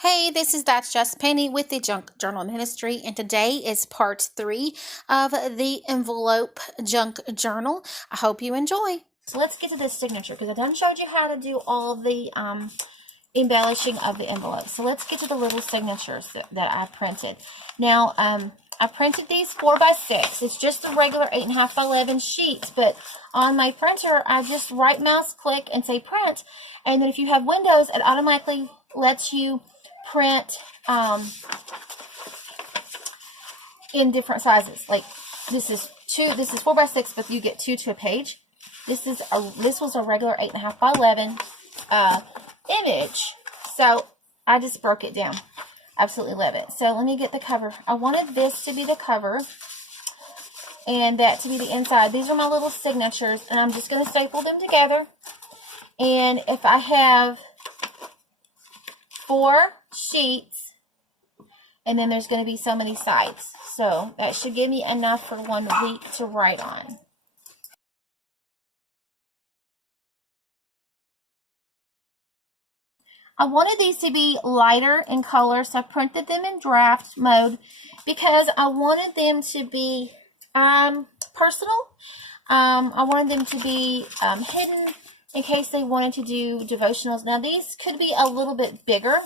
Hey, this is That's Just Penny with the Junk Journal Ministry, and today is part 3 of the envelope junk journal. I hope you enjoy. So let's get to this signature because I done showed you how to do all the embellishing of the envelope. So let's get to the little signatures that I printed. Now, I printed these 4x6. It's just the regular 8.5 by 11 sheets, but on my printer, I just right mouse click and say print. And then if you have Windows, it automatically lets you print in different sizes. Like this is 4x6, but you get 2 to a page. This was a regular 8.5 by 11 image. So I just broke it down. Absolutely love it. So let me get the cover. I wanted this to be the cover and that to be the inside. These are my little signatures, and I'm just going to staple them together. And if I have 4 sheets, and then there's going to be so many sides. So that should give me enough for 1 week to write on. I wanted these to be lighter in color, so I printed them in draft mode because I wanted them to be personal. I wanted them to be hidden in case they wanted to do devotionals. Now, these could be a little bit bigger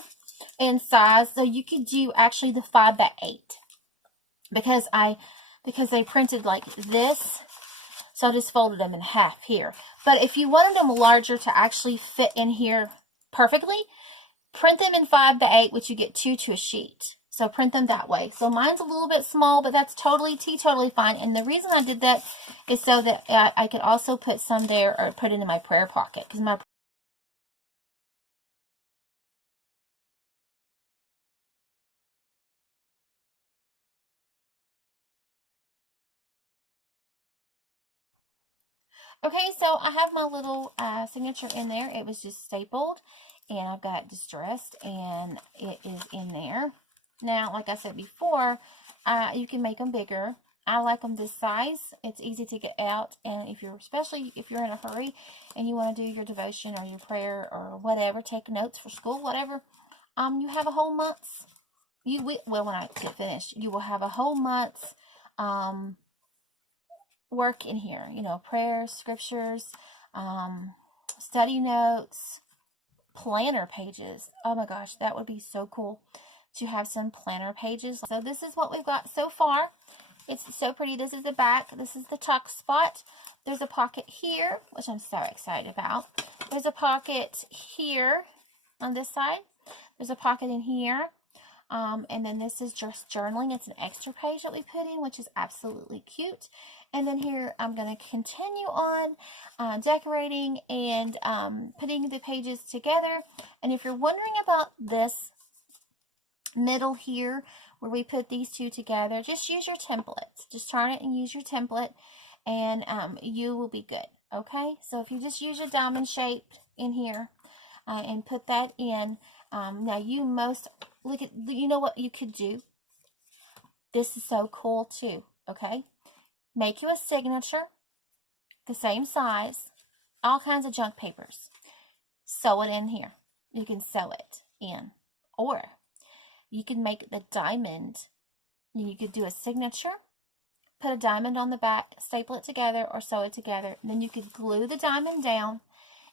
in size, so you could do actually the 5x8 because they printed like this, so I just folded them in half here. But if you wanted them larger to actually fit in here perfectly, print them in 5x8, which you get 2 to a sheet. So print them that way. So mine's a little bit small, but that's totally fine. And the reason I did that is so that I could also put some there or put it in my prayer pocket. Because my Okay, so I have my little signature in there. It was just stapled, and I've got distressed, and it is in there. Now, like I said before, you can make them bigger. I like them this size. It's easy to get out, and especially if you're in a hurry and you want to do your devotion or your prayer or whatever, take notes for school, whatever, you have a whole month's. Well, when I get finished, you will have a whole month's work in here. You know, prayers, scriptures, study notes, planner pages. Oh my gosh, that would be so cool to have some planner pages. So this is what we've got so far. It's so pretty. This is the back. This is the tuck spot. There's a pocket here, which I'm so excited about. There's a pocket here on this side. There's a pocket in here. And then this is just journaling. It's an extra page that we put in, which is absolutely cute. And then here I'm going to continue on decorating and putting the pages together. And if you're wondering about this middle here where we put these two together, just use your template. Just turn it and use your template, and you will be good. Okay, so if you just use your diamond shape in here and put that in, now you know what you could do? This is so cool too. Okay, make you a signature the same size, all kinds of junk papers, sew it in here. You can sew it in, or you can make the diamond. You could do a signature, put a diamond on the back, staple it together, or sew it together. And then you could glue the diamond down,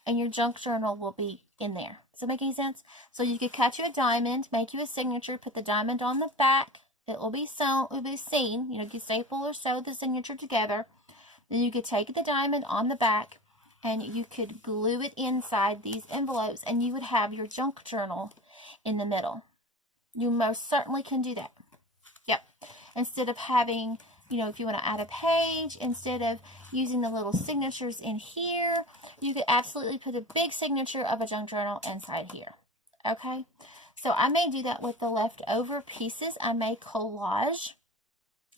and your junk journal will be in there. Does that make any sense? So you could cut you a diamond, make you a signature, put the diamond on the back. It will be sewn, it will be seen. You know, you can staple or sew the signature together. Then you could take the diamond on the back, and you could glue it inside these envelopes, and you would have your junk journal in the middle. You most certainly can do that. Yep. Instead of having, if you want to add a page, instead of using the little signatures in here, you could absolutely put a big signature of a junk journal inside here. Okay? So I may do that with the leftover pieces. I may collage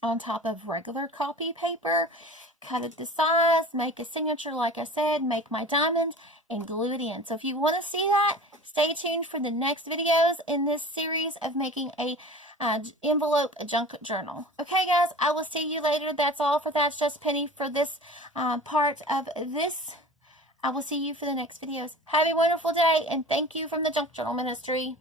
on top of regular copy paper, cut it to size, make a signature like I said, make my diamond, and glue it in. So if you want to see that, stay tuned for the next videos in this series of making a envelope junk journal. Okay, guys, I will see you later. That's all for That's Just Penny for this part of this. I will see you for the next videos. Have a wonderful day, and thank you from the Junk Journal Ministry.